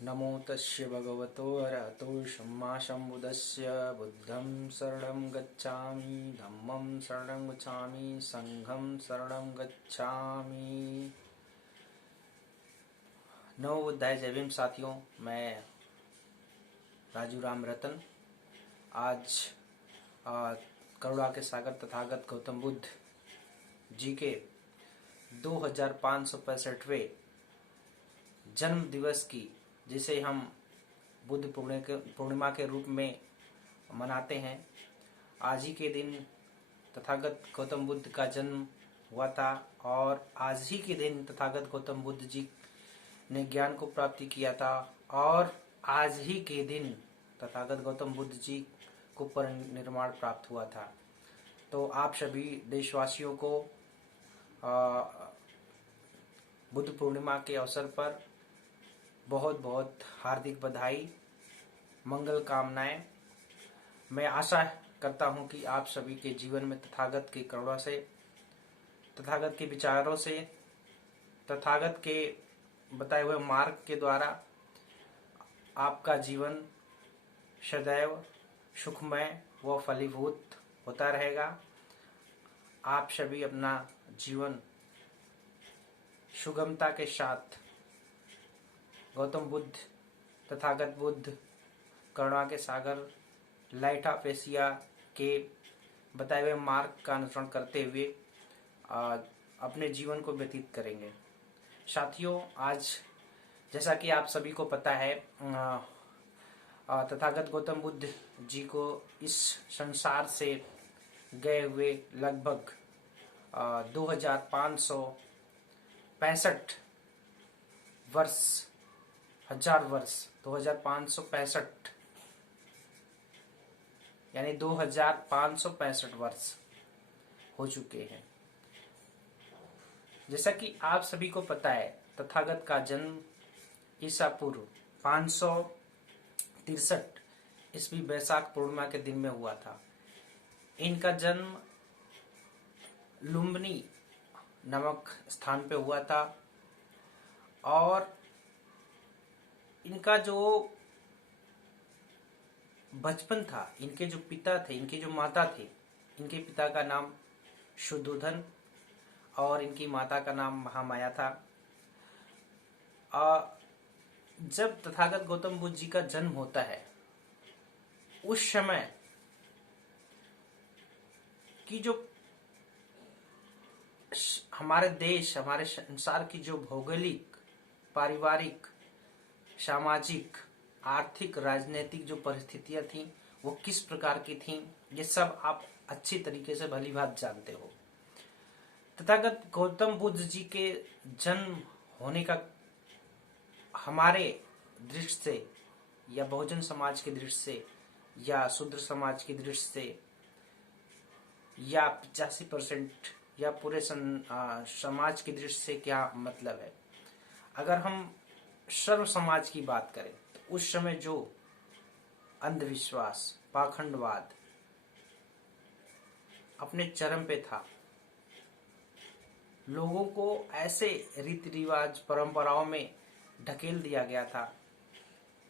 नमो तस्य भगवतो अरहतो सम्मा सम्बुद्धस्य बुद्धं शरणं गच्छामि धम्मं शरणं गच्छामि संघं शरणं गच्छामि। नमो बुद्धाय। जय भीम साथियों, मैं राजू राम रतन आज करुणा के सागर तथागत गौतम बुद्ध जी के 2565वें जन्म दिवस की, जिसे हम बुद्ध पूर्णिमा के रूप में मनाते हैं, आज ही के दिन तथागत गौतम बुद्ध का जन्म हुआ था। और आज ही के दिन तथागत गौतम बुद्ध जी ने ज्ञान को प्राप्ति किया था। और आज ही के दिन तथागत गौतम बुद्ध जी को परिनिर्वाण प्राप्त हुआ था। तो आप सभी देशवासियों को बुद्ध पूर्णिमा के अवसर पर बहुत बहुत हार्दिक बधाई, मंगल कामनाएं। मैं आशा करता हूं कि आप सभी के जीवन में तथागत की करुणा से, तथागत के विचारों से, तथागत के बताए हुए मार्ग के द्वारा आपका जीवन सदैव सुखमय व फलीभूत होता रहेगा। आप सभी अपना जीवन सुगमता के साथ गौतम बुद्ध, तथागत बुद्ध, करुणा के सागर, लाइट ऑफ एशिया के बताए हुए मार्ग का अनुसरण करते हुए अपने जीवन को व्यतीत करेंगे। साथियों, आज जैसा कि आप सभी को पता है, तथागत गौतम बुद्ध जी को इस संसार से गए हुए लगभग 2565 वर्ष, 1000 वर्ष, 2565 यानी 2565 वर्ष हो चुके हैं। जैसा कि आप सभी को पता है, तथागत का जन्म ईसा पूर्व 563 ईस्वी बैसाख पूर्णिमा के दिन में हुआ था। इनका जन्म लुम्बिनी नामक स्थान पे हुआ था। और इनका जो बचपन था, इनके जो पिता थे, इनके जो माता थे, इनके पिता का नाम शुद्धोधन और इनकी माता का नाम महामाया था। जब तथागत गौतम बुद्ध जी का जन्म होता है, उस समय की जो हमारे देश, हमारे संसार की जो भौगोलिक, पारिवारिक, सामाजिक, आर्थिक, राजनीतिक जो परिस्थितियां थीं, वो किस प्रकार की थीं, ये सब आप अच्छी तरीके से भली भांति जानते हो। तथागत गौतम बुद्ध जी के जन्म होने का हमारे दृष्टि से, या बहुजन समाज की दृष्टि से, या शूद्र समाज की दृष्टि से, या 85% या पूरे समाज की दृष्टि से क्या मतलब है। अगर हम सर्व समाज की बात करें तो उस समय जो अंधविश्वास, पाखंडवाद अपने चरम पे था, लोगों को ऐसे रीति रिवाज, परंपराओं में ढकेल दिया गया था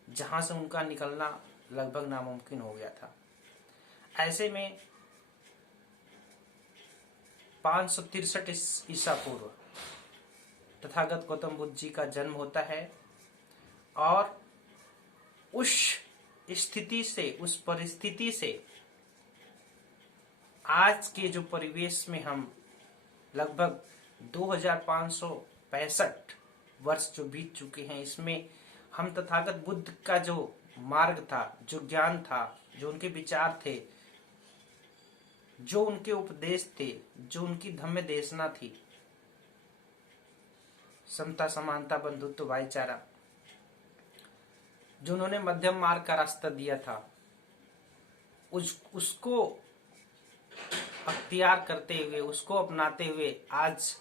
जहां से उनका निकलना लगभग नामुमकिन हो गया था। ऐसे में 563 ईसा पूर्व तथागत गौतम बुद्ध जी का जन्म होता है। और उस स्थिति से, उस परिस्थिति से आज के जो परिवेश में हम लगभग 2565 वर्ष जो बीत चुके हैं, इसमें हम तथागत बुद्ध का जो मार्ग था, जो ज्ञान था, जो उनके विचार थे, जो उनके उपदेश थे, जो उनकी धम्म देशना थी, समता, समानता, बंधुत्व, भाईचारा, जो उन्होंने मध्यम मार्ग का रास्ता दिया था, उसको अख्तियार करते हुए, उसको अपनाते हुए आज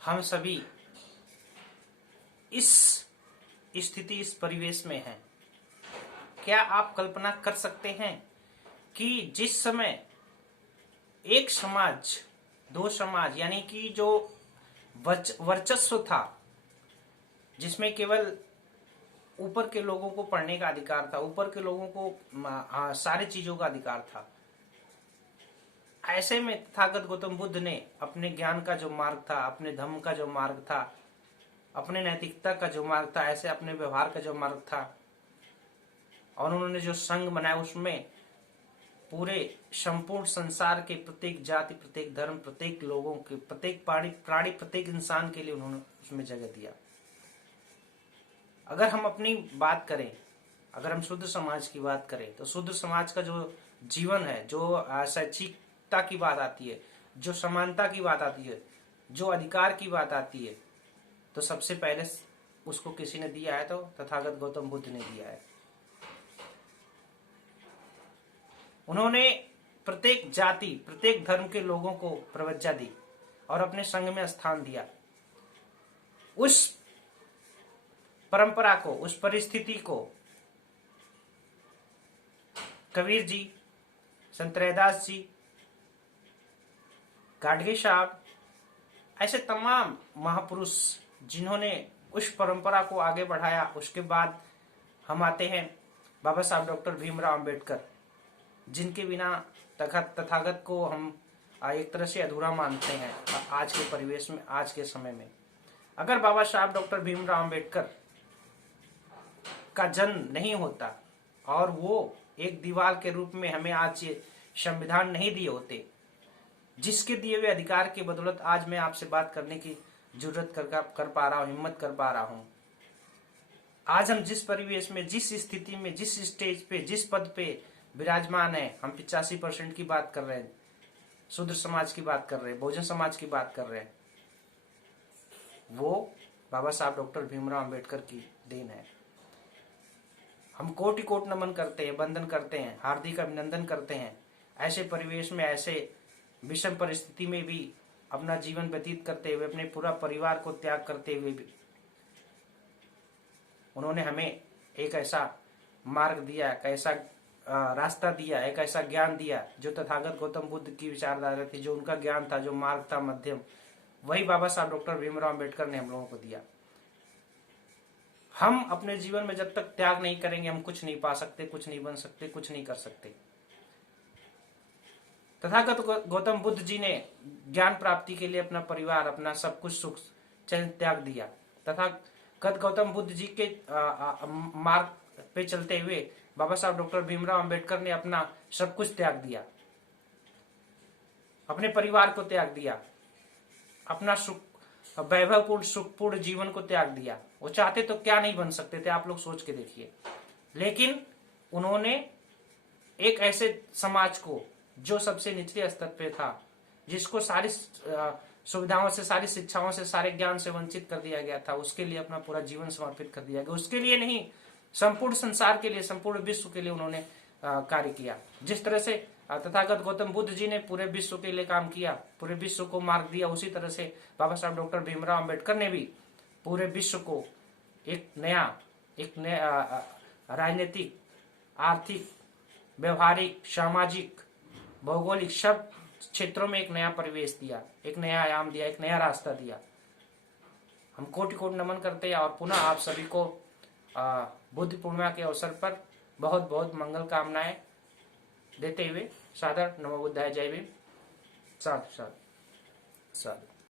हम सभी इस स्थिति, इस परिवेश में हैं। क्या आप कल्पना कर सकते हैं कि जिस समय एक समाज, दो समाज, यानी कि जो वर्चस्व था, जिसमें केवल ऊपर के लोगों को पढ़ने का अधिकार था, ऊपर के लोगों को सारी चीजों का अधिकार था। ऐसे में तथागत गौतम बुद्ध ने अपने ज्ञान का जो मार्ग था, अपने धर्म का जो मार्ग था, अपने नैतिकता का जो मार्ग था, ऐसे अपने व्यवहार का जो मार्ग था, और उन्होंने जो संघ बनाया उसमें पूरे संपूर्ण संसार के प्रत्येक जाति, प्रत्येक धर्म, प्रत्येक लोगों के, प्रत्येक प्राणी, प्रत्येक इंसान के लिए उन्होंने उसमें जगह दिया। अगर हम अपनी बात करें, अगर हम शुद्ध समाज की बात करें, तो शुद्ध समाज का जो जीवन है, जो शैक्षिकता की बात आती है, जो समानता की बात आती है, जो अधिकार की बात आती है, तो सबसे पहले उसको किसी ने दिया है तो तथागत गौतम बुद्ध ने दिया है। उन्होंने प्रत्येक जाति, प्रत्येक धर्म के लोगों को प्रवज्जा दी और अपने संघ में स्थान दिया। उस परंपरा को, उस परिस्थिति को कबीर जी, संत रैदास जी, गाडगे साहब, ऐसे तमाम महापुरुष जिन्होंने उस परंपरा को आगे बढ़ाया। उसके बाद हम आते हैं बाबा साहब डॉक्टर भीमराव अंबेडकर, जिनके बिना तथागत को हम एक तरह से अधूरा मानते हैं आज के परिवेश में, आज के समय में। अगर बाबा साहब डॉक्टर भीमराव अंबेडकर का जन्म नहीं होता और वो एक दीवार के रूप में हमें आज ये संविधान नहीं दिए होते, जिसके दिए हुए अधिकार की बदौलत आज मैं आपसे बात करने की जरूरत कर पा रहा हूं, हिम्मत कर पा रहा हूं। आज हम जिस परिवेश में, जिस स्थिति में, जिस स्टेज पे, जिस पद पे विराजमान है, हम 85% की बात कर रहे हैं, शूद्र समाज की बात कर रहे हैं, बहुजन समाज की बात कर रहे हैं, वो बाबा साहब डॉक्टर भीमराव अंबेडकर की देन है। हम कोटि कोट नमन करते हैं, वंदन करते हैं, हार्दिक अभिनंदन करते हैं। ऐसे परिवेश में, ऐसे विषम परिस्थिति में भी अपना जीवन व्यतीत करते हुए, अपने पूरा परिवार को त्याग करते हुए भी उन्होंने हमें एक ऐसा मार्ग दिया, एक ऐसा रास्ता दिया, एक ऐसा ज्ञान दिया जो तथागत गौतम बुद्ध की विचारधारा थी, जो उनका ज्ञान था, जो मार्ग था मध्यम, वही बाबा साहब डॉक्टर भीमराव अंबेडकर ने हम लोगों को दिया। हम अपने जीवन में जब तक त्याग नहीं करेंगे, हम कुछ नहीं पा सकते, कुछ नहीं बन सकते, कुछ नहीं कर सकते। तथागत गौतम बुद्ध जी ने ज्ञान प्राप्ति के लिए अपना परिवार, अपना सब कुछ सुख चैन त्याग दिया। तथागत गौतम बुद्ध जी के मार्ग पे चलते हुए बाबा साहब डॉक्टर भीमराव अंबेडकर ने अपना सब कुछ त्याग दिया, अपने परिवार को त्याग दिया, अपना सुख, वैभवपूर्ण सुखपूर्ण जीवन को त्याग दिया। वो चाहते तो क्या नहीं बन सकते थे, आप लोग सोच के देखिए। लेकिन उन्होंने एक ऐसे समाज को जो सबसे निचले स्तर पे था, जिसको सारी सुविधाओं से, सारी शिक्षाओं से, सारे ज्ञान से वंचित कर दिया गया था, उसके लिए अपना पूरा जीवन समर्पित कर दिया गया। उसके लिए नहीं, संपूर्ण संसार के लिए, संपूर्ण विश्व के लिए उन्होंने कार्य किया। जिस तरह से तथागत गौतम बुद्ध जी ने पूरे विश्व के लिए काम किया, पूरे विश्व को मार्ग दिया, उसी तरह से बाबा साहब डॉक्टर भीमराव अंबेडकर ने भी पूरे विश्व को एक नया राजनीतिक, आर्थिक, व्यवहारिक, सामाजिक, भौगोलिक सब क्षेत्रों में एक नया परिवेश दिया, एक नया आयाम दिया, एक नया रास्ता दिया। हम कोटि कोटि नमन करते हैं और पुनः आप सभी को बुद्ध पूर्णिमा के अवसर पर बहुत बहुत मंगल कामनाएं देते हुए सादर नमो बुद्धाय, जय भीम, साधु साधु साधु।